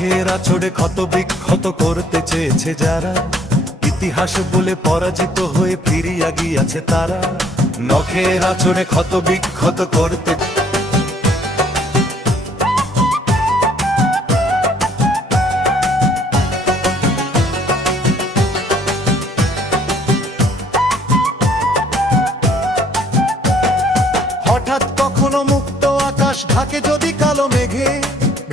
নখের আঁচড়ে ক্ষত বিক্ষত করতে চেয়েছে যারা, ইতিহাস বলে পরাজিত হয়ে ফিরিয়া গিয়াছে তারা। নখের আঁচড়ে ক্ষত বিক্ষত করতে হঠাৎ কখনো মুক্ত আকাশ ঢাকে যদি কালো মেঘে,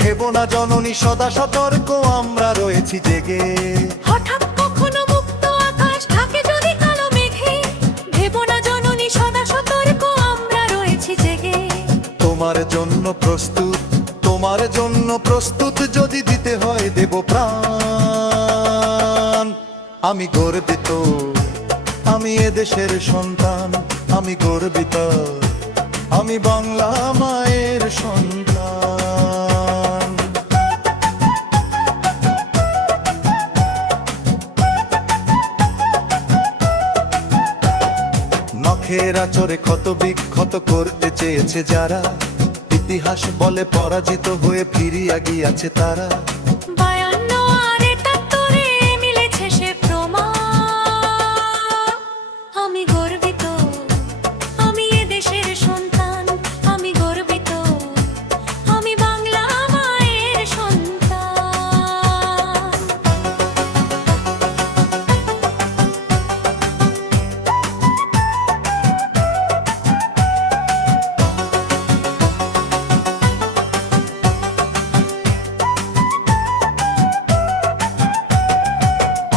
ভেবো না জননী সদা সতর্ক আমরা রয়েছি জেগে। হঠাৎ কখনো মুক্ত আকাশ ঢাকে যদি কালো মেঘে, ভেবো না জননী সদা সতর্ক আমরা রয়েছি জেগে। তোমার জন্য প্রস্তুত, তোমার জন্য প্রস্তুত, যদি দিতে হয় দেব প্রাণ। আমি গর্বিত, আমি এদেশের সন্তান, আমি গর্বিত, আমি বাংলা মায়ের সন্তান। নখের আঁচড়ে ক্ষত বিক্ষত করতে চেয়েছে যারা, ইতিহাস বলে পরাজিত হয়ে ফিরিয়া গিয়াছে তারা। 52 আর 73-এ মিলেছে সে প্রমাণ। আমি গর্বিত, আমি এদেশের সন্তান, আমি গর্বিত, আমি বাংলা মায়ের সন্তান।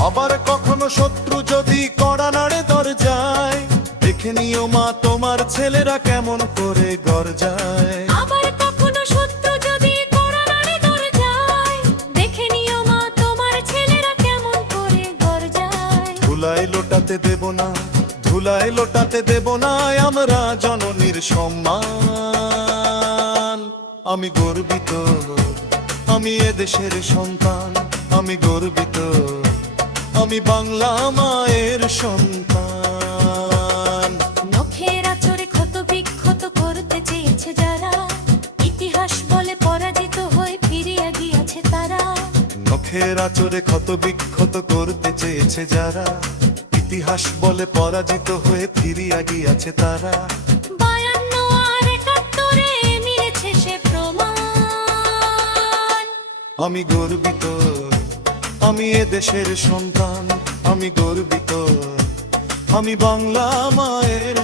আবার কখনো শত্রু যদি কড়া নাড়ে দরজায়, দেখে নিও মা তোমার ছেলেরা কেমন করে গর্জায়। আবার কখনো শত্রু যদি কড়া নাড়ে দরজায়, দেখে নিও মা তোমার ছেলেরা কেমন করে গর্জায়। ধুলায় লোটাতে দেব না, ধুলায় লোটাতে দেব না আমরা জননীর সম্মান। আমি গর্বিত, আমি এদেশের সন্তান, আমি গর্বিত, আমি বাংলা মায়ের সন্তান। নখের আঁচড়ে ক্ষত বিক্ষত করতে চেয়েছে যারা, ইতিহাস বলে পরাজিত হয়ে ফিরিয়া গিয়াছে তারা। নখের আঁচড়ে ক্ষত বিক্ষত করতে চেয়েছে যারা, ইতিহাস বলে পরাজিত হয়ে ফিরিয়া গিয়াছে তারা। 52 আর 73-এ মিলেছে সে প্রমাণ। আমি গর্বিত, আমি এদেশের সন্তান, আমি গর্বিত, আমি বাংলা মায়ের